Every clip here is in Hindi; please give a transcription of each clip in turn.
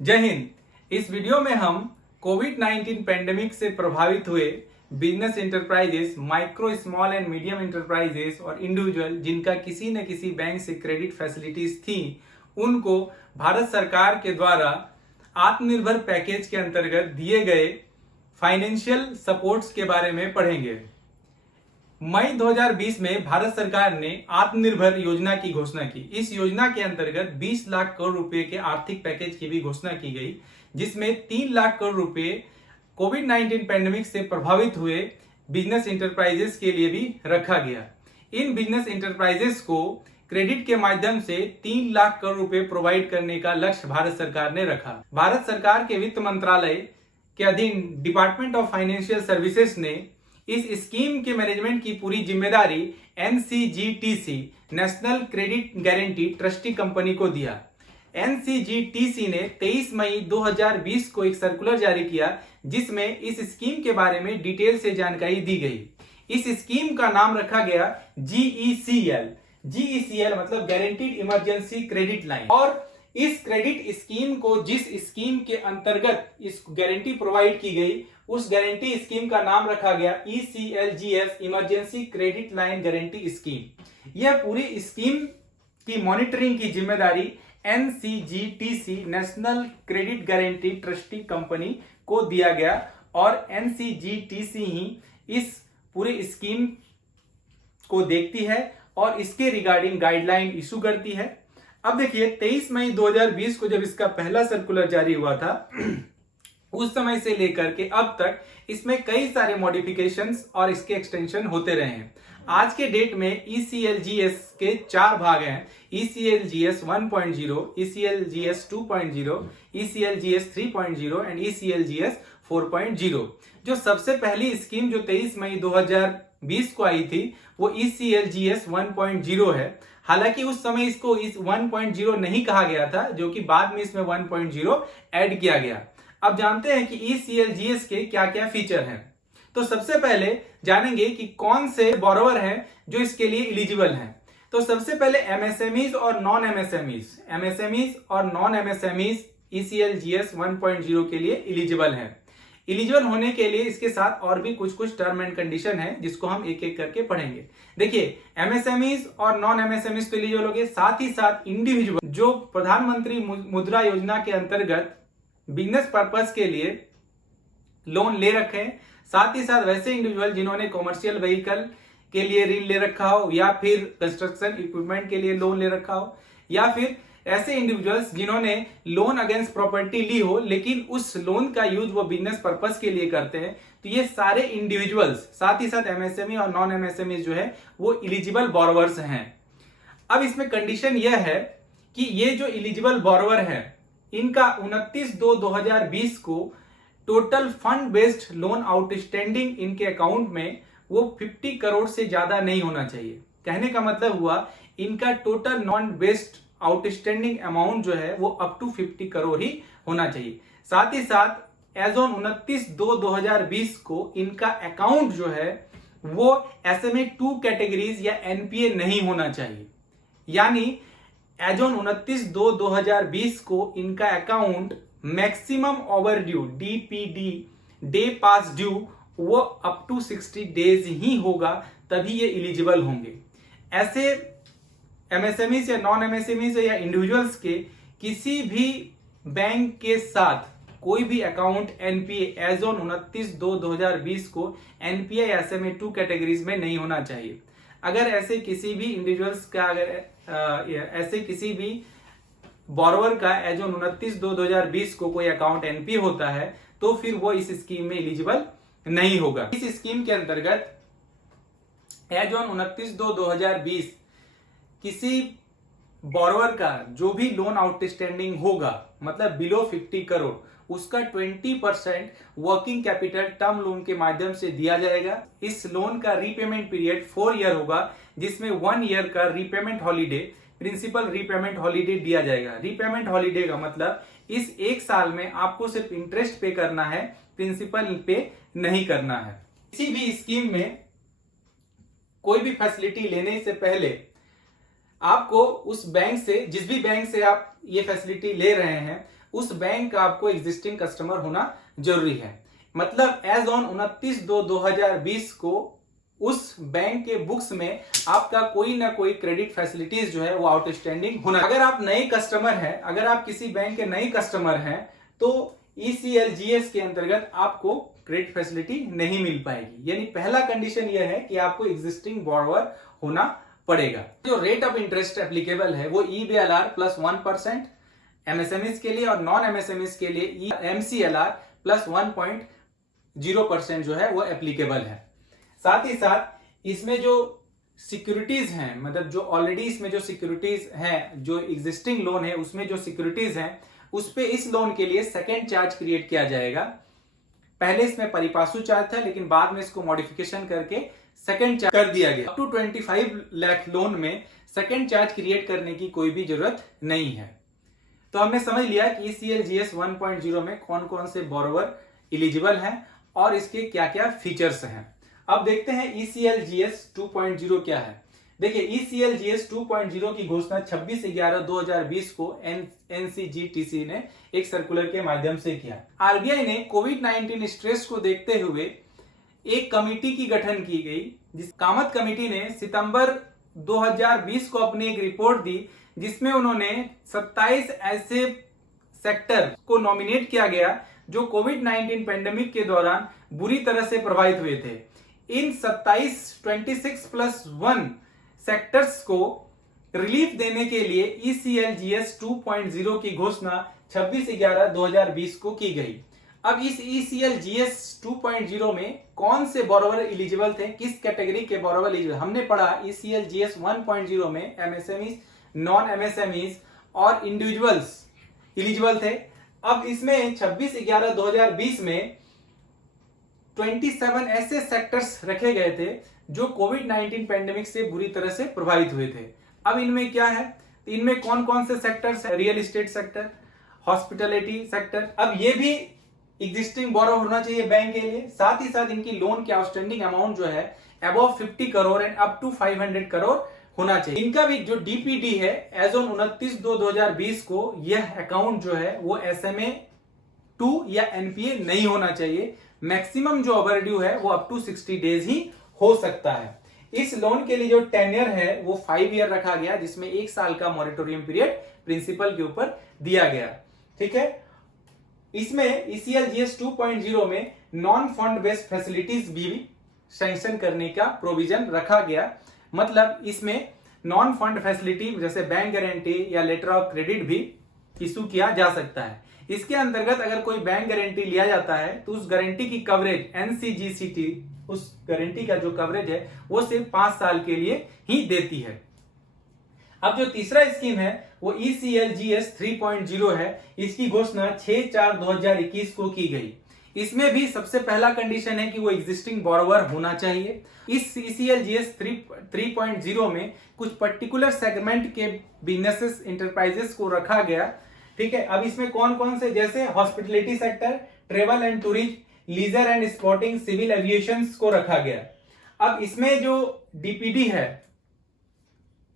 जय हिंद। इस वीडियो में हम कोविड-19 पेंडेमिक से प्रभावित हुए business enterprises, micro small and medium enterprises और इंडिविजुअल जिनका किसी न किसी बैंक से क्रेडिट फैसिलिटीज थी, उनको भारत सरकार के द्वारा आत्मनिर्भर पैकेज के अंतर्गत दिए गए फाइनेंशियल सपोर्ट्स के बारे में पढ़ेंगे। मई 2020 में भारत सरकार ने आत्मनिर्भर योजना की घोषणा की। इस योजना के अंतर्गत 20 लाख करोड़ रुपए के आर्थिक पैकेज की भी घोषणा की गई, जिसमें 3 लाख करोड़ रुपए कोविड-19 पेंडेमिक से प्रभावित हुए बिजनेस इंटरप्राइजेस के लिए भी रखा गया। इन बिजनेस इंटरप्राइजेस को क्रेडिट के माध्यम से 3 लाख करोड़ रुपए प्रोवाइड करने का लक्ष्य भारत सरकार ने रखा। भारत सरकार के वित्त मंत्रालय के अधीन डिपार्टमेंट ऑफ फाइनेंशियल सर्विसेज ने इस स्कीम के मैनेजमेंट की पूरी जिम्मेदारी NCGTC, national credit guarantee trustee company को दिया। NCGTC ने 23 मई 2020 को एक सर्कुलर जारी किया, जिसमें इस स्कीम के बारे में डिटेल से जानकारी दी गई। इस स्कीम का नाम रखा गया GECL। GECL मतलब गारंटीड इमरजेंसी क्रेडिट लाइन। और इस क्रेडिट स्कीम को, जिस स्कीम के अंतर्गत इस गारंटी प्रोवाइड की गई, उस गारंटी स्कीम का नाम रखा गया ECLGS, emergency credit line guarantee scheme. यह पूरी स्कीम की मॉनिटरिंग की जिम्मेदारी NCGTC, national credit guarantee trustee company को दिया गया और NCGTC ही इस पूरी स्कीम को देखती है और इसके रिगार्डिंग गाइडलाइन इशू करती है। अब देखिए, 23 मई 2020 को जब इसका पहला सर्कुलर जारी हुआ था, उस समय से लेकर के अब तक इसमें कई सारे मॉडिफिकेशंस और इसके एक्सटेंशन होते रहे हैं। आज के डेट में ECLGS के 4 भाग हैं: ECLGS 1.0, ECLGS 2.0, ECLGS 3.0 and ECLGS 4.0। जो सबसे पहली स्कीम जो 23 मई 2020 को आई थी, वो ECLGS 1.0 है। हालांकि उस समय इसको इस 1.0 नहीं कहा गया था, जो कि बाद में इसमें 1.0 ऐड किया गया। अब जानते हैं कि ECLGS के क्या क्या फीचर हैं। तो सबसे पहले जानेंगे कि कौन से बोरोवर हैं जो इसके लिए एलिजिबल हैं। तो सबसे पहले MSMEs और नॉन MSMEs और नॉन MSMEs ECLGS 1.0 के लिए एलिजिबल हैं। एलिजिबल होने के लिए इसके साथ और भी कुछ टर्म एंड कंडीशन है, जिसको हम एक एक करके पढ़ेंगे। देखिए, MSMEs और नॉन MSMEs तो एलिजिबल हो गए, साथ ही साथ इंडिविजुअल जो प्रधानमंत्री मुद्रा योजना के अंतर्गत बिजनेस पर्पस के लिए लोन ले रखे हैं, साथ ही साथ वैसे इंडिविजुअल जिन्होंने कॉमर्शियल व्हीकल के लिए ऋण ले रखा हो, या फिर कंस्ट्रक्शन इक्विपमेंट के लिए लोन ले रखा हो, या फिर ऐसे इंडिविजुअल्स जिन्होंने लोन अगेंस्ट प्रॉपर्टी ली हो लेकिन उस लोन का यूज वो बिजनेस पर्पस के लिए करते हैं। तो ये सारे इंडिविजुअल्स, साथ ही साथ MSME और नॉन MSME जो है वो एलिजिबल बोरोवर्स हैं। अब इसमें कंडीशन यह है कि ये जो एलिजिबल बोरोवर है, इनका 29/2/2020 को total fund based loan outstanding इनके अकाउंट में वो 50 करोड़ से ज्यादा नहीं होना चाहिए। कहने का मतलब हुआ, इनका total non based outstanding amount जो है वो अप टू 50 करोड़ ही होना चाहिए। साथ ही साथ एज ऑन 29/2/2020 को इनका अकाउंट जो है वो SMA 2 कैटेगरीज या NPA नहीं होना चाहिए। यानी एज ऑन 29/2/2020 को इनका account maximum over due DPD, day past due, वो अप टू 60 डेज ही होगा, तभी ये एलिजिबल होंगे। ऐसे MSMEs या नॉन MSMEs या इंडिविजुअल्स के किसी भी बैंक के साथ कोई भी अकाउंट NPA एज ऑन 29/2/2020 को NPA या SMA 2 कैटेगरीज में नहीं होना चाहिए। अगर ऐसे किसी भी इंडिविजुअल्स का, अगर ऐसे किसी भी बोरोवर का एज ऑन 29/2/2020 को कोई अकाउंट NPA होता है, तो फिर वो इस स्कीम में एलिजिबल नहीं होगा। इस स्कीम के अंतर्गत एज ऑन 29/2/2020 किसी बोरोवर का जो भी लोन आउटस्टैंडिंग होगा, मतलब बिलो 50 करोड़, उसका 20% वर्किंग कैपिटल टर्म लोन के माध्यम से दिया जाएगा। इस लोन का रीपेमेंट पीरियड 4 ईयर होगा, जिसमें 1 ईयर का repayment holiday, principal repayment holiday दिया जाएगा। रीपेमेंट हॉलीडे का मतलब इस 1 साल में आपको सिर्फ इंटरेस्ट पे करना है, प्रिंसिपल पे नहीं करना है। किसी भी स्कीम में कोई भी फैसिलिटी लेने से पहले आपको उस बैंक से, जिस भी बैंक से आप ये फैसिलिटी ले रहे हैं, उस बैंक का आपको एग्जिस्टिंग कस्टमर होना जरूरी है। मतलब एज ऑन 29/2/2020 को उस बैंक के बुक्स में आपका कोई ना कोई क्रेडिट फैसिलिटीज जो है वो आउटस्टैंडिंग होना। अगर आप नए कस्टमर हैं, अगर आप किसी बैंक के नए कस्टमर हैं, तो ECLGS के अंतर्गत आपको क्रेडिट फैसिलिटी नहीं मिल पाएगी। यानी पहला कंडीशन यह है कि आपको एग्जिस्टिंग बॉरोवर होना पड़ेगा। जो रेट ऑफ इंटरेस्ट एप्लीकेबल है वो EBLR प्लस 1% MSMEs के लिए और नॉन MSMEs के लिए MCLR प्लस 1.0% जो है वो एप्लीकेबल है। साथ ही साथ इसमें जो सिक्योरिटीज हैं, मतलब जो ऑलरेडी इसमें जो सिक्योरिटीज हैं, जो एग्जिस्टिंग लोन है उसमें जो सिक्योरिटीज हैं, उस पे इस लोन के लिए सेकेंड चार्ज क्रिएट किया जाएगा। पहले इसमें परिपासु चार्ज था, लेकिन बाद में इसको मॉडिफिकेशन करके सेकेंड चार्ज कर दिया गया। अप टू 25 लाख लोन में सेकेंड चार्ज क्रिएट करने की कोई भी जरूरत नहीं है। तो हमने समझ लिया कि ECLGS 1.0 में कौन कौन से बोरोवर एलिजिबल हैं और इसके क्या क्या फीचर्स हैं। अब देखते हैं ECLGS 2.0 क्या है। देखिए, ECLGS 2.0 की घोषणा 26/11/2020 को NCGTC ने एक सर्कुलर के माध्यम से किया। RBI ने कोविड-19 स्ट्रेस को देखते हुए एक कमेटी की गठन की गई, जिस कामत कमेटी ने सितंबर 2020 को अपनी एक रिपोर्ट दी, जिसमें उन्होंने 27 ऐसे सेक्टर को नॉमिनेट किया गया जो कोविड-19 पेंडेमिक के दौरान बुरी तरह से प्रभावित हुए थे। इन 26+1 सेक्टर्स को रिलीफ देने के लिए ECLGS 2.0 की घोषणा 26/11/2020 को की गई। अब इस ECLGS 2.0 में कौन से बोरोवर एलिजिबल थे, किस कैटेगरी के बोरोवर एलिजिबल, हमने पढ़ा ECLGS 1.0 में MSMEs, नॉन MSMEs और इंडिविजुअल्स एलिजिबल थे। अब इसमें 26/11/2020 में 27 ऐसे सेक्टर्स रखे गए थे जो कोविड-19 पेंडेमिक से बुरी तरह से प्रभावित हुए थे। अब इनमें क्या है, इनमें कौन कौन से सेक्टर्स है? Real estate sector, hospitality sector. अब ये भी एग्जिस्टिंग बोरोवर होना चाहिए बैंक के लिए। साथ ही साथ इनकी लोन की आउटस्टैंडिंग अमाउंट जो है above 50 crore and up to 500 crore होना चाहिए। इनका भी जो DPD है एज ऑन 29/2/2020 को यह अकाउंट जो है वो SMA 2 या NPA नहीं होना चाहिए। मैक्सिमम जो ओवरड्यू है वो अप टू 60 डेज ही हो सकता है। इस लोन के लिए जो टेन्योर है वो 5 ईयर रखा गया, जिसमें 1 साल का मॉरेटोरियम पीरियड प्रिंसिपल के ऊपर दिया गया। ठीक है, इसमें ECLGS 2.0 में नॉन फंड बेस्ड फैसिलिटीज भी सैंक्शन करने का प्रोविजन रखा गया। मतलब इसमें नॉन फंड फैसिलिटी जैसे बैंक गारंटी या लेटर ऑफ क्रेडिट भी इशू किया जा सकता है। इसके अंतर्गत अगर कोई बैंक गारंटी लिया जाता है तो उस गारंटी की कवरेज NCGTC उस गारंटी का जो कवरेज है वो सिर्फ 5 साल के लिए ही देती है। अब जो तीसरा स्कीम है वो ECLGS 3.0 है। इसकी घोषणा 6/4/2021 को की गई। इसमें भी सबसे पहला कंडीशन है कि वो एग्जिस्टिंग बोरोवर होना चाहिए। इस ECLGS 3.0 में कुछ पर्टिकुलर सेगमेंट के बिजनेसेस इंटरप्राइजेस को रखा गया। ठीक है, अब इसमें कौन कौन से, जैसे hospitality sector, travel and tourism, leisure and sporting, civil aviation को रखा गया। अब इसमें जो DPD है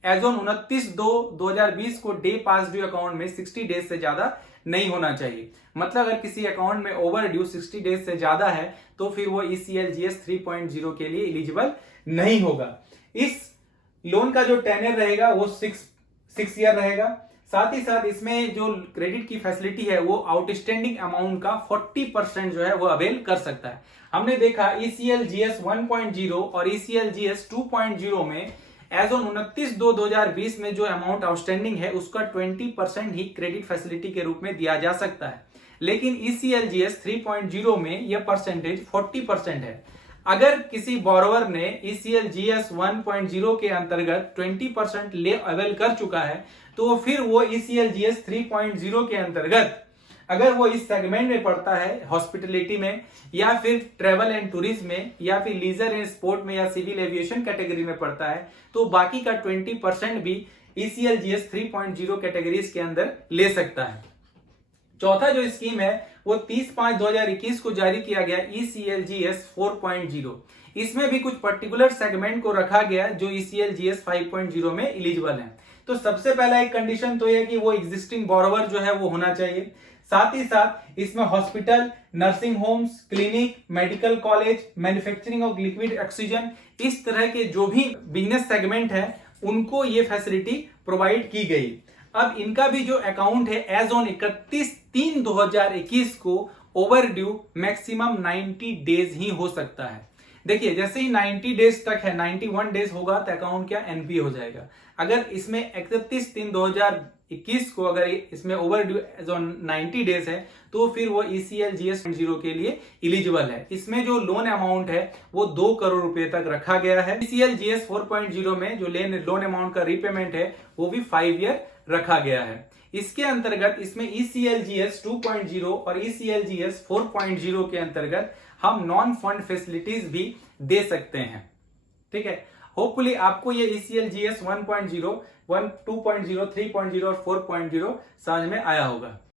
एज ऑन 29/2/2020 को डे पास ड्यू अकाउंट में 60 डेज से ज्यादा नहीं होना चाहिए। मतलब अगर किसी अकाउंट में ओवर ड्यू 60 डेज से ज्यादा है तो फिर वो ECLGS 3.0 के लिए एलिजिबल नहीं होगा। इस लोन का जो टेन्योर रहेगा वो 6 ईयर रहेगा। साथ ही साथ इसमें जो क्रेडिट की फैसिलिटी है वो आउटस्टैंडिंग अमाउंट का 40% जो है वो अवेल कर सकता है। हमने देखा ECLGS 1.0 और ECLGS 2.0 में एज ऑन 29/2/2020 में जो अमाउंट आउटस्टैंडिंग है उसका 20% ही क्रेडिट फैसिलिटी के रूप में दिया जा सकता है। लेकिन ECLGS 3.0 में यह परसेंटेज 40% है। अगर किसी बोरोवर ने ECLGS 1.0 के अंतर्गत 20% ले अवेल कर चुका है तो फिर वो ECLGS 3.0 के अंतर्गत अगर वो इस सेगमेंट में पड़ता है, हॉस्पिटैलिटी में या फिर ट्रेवल एंड टूरिज्म में या फिर लीजर एंड स्पोर्ट में या सिविल एविएशन कैटेगरी में पड़ता है, तो बाकी का 20% भी ECLGS 3.0 कैटेगरीज के अंदर ले सकता है। चौथा जो स्कीम है वो 30/5/2021 को जारी किया गया ECLGS 4.0। इसमें भी कुछ पर्टिकुलर सेगमेंट को रखा गया जो ECLGS 5.0 में एलिजिबल है। तो सबसे पहला एक कंडीशन तो यह कि वो एग्जिस्टिंग बोरोवर जो है वो होना चाहिए। साथ ही साथ इसमें hospital, nursing homes, clinic, medical college, manufacturing of liquid oxygen, इस तरह के जो भी बिजनेस सेगमेंट है उनको ये फैसिलिटी प्रोवाइड की गई। अब इनका भी जो अकाउंट है एज ऑन 31/3/2021 को ओवर ड्यू मैक्सिमम 90 डेज ही हो सकता है। देखिए जैसे ही 90 डेज तक है, 91 डेज होगा तो अकाउंट क्या एनपी हो जाएगा। अगर इसमें 31/3/2021 को अगर इसमें overdue as on 90 days है तो फिर वो ECLGS 0 के लिए इलिजिबल है। इसमें जो लोन अमाउंट है वो 2 करोड़ रुपए तक रखा गया है। ECLGS 4.0 में जो लोन अमाउंट का रीपेमेंट है वो भी 5 ईयर रखा गया है। इसके अंतर्गत इसमें ECLGS 2.0 और ECLGS 4.0 के अंतर्गत हम नॉन फंड फैसिलिटीज भी दे सकते हैं। ठीक है, होपफुली आपको ये ECLGS 1.0, 2.0, 3.0 और 4.0 समझ में आया होगा।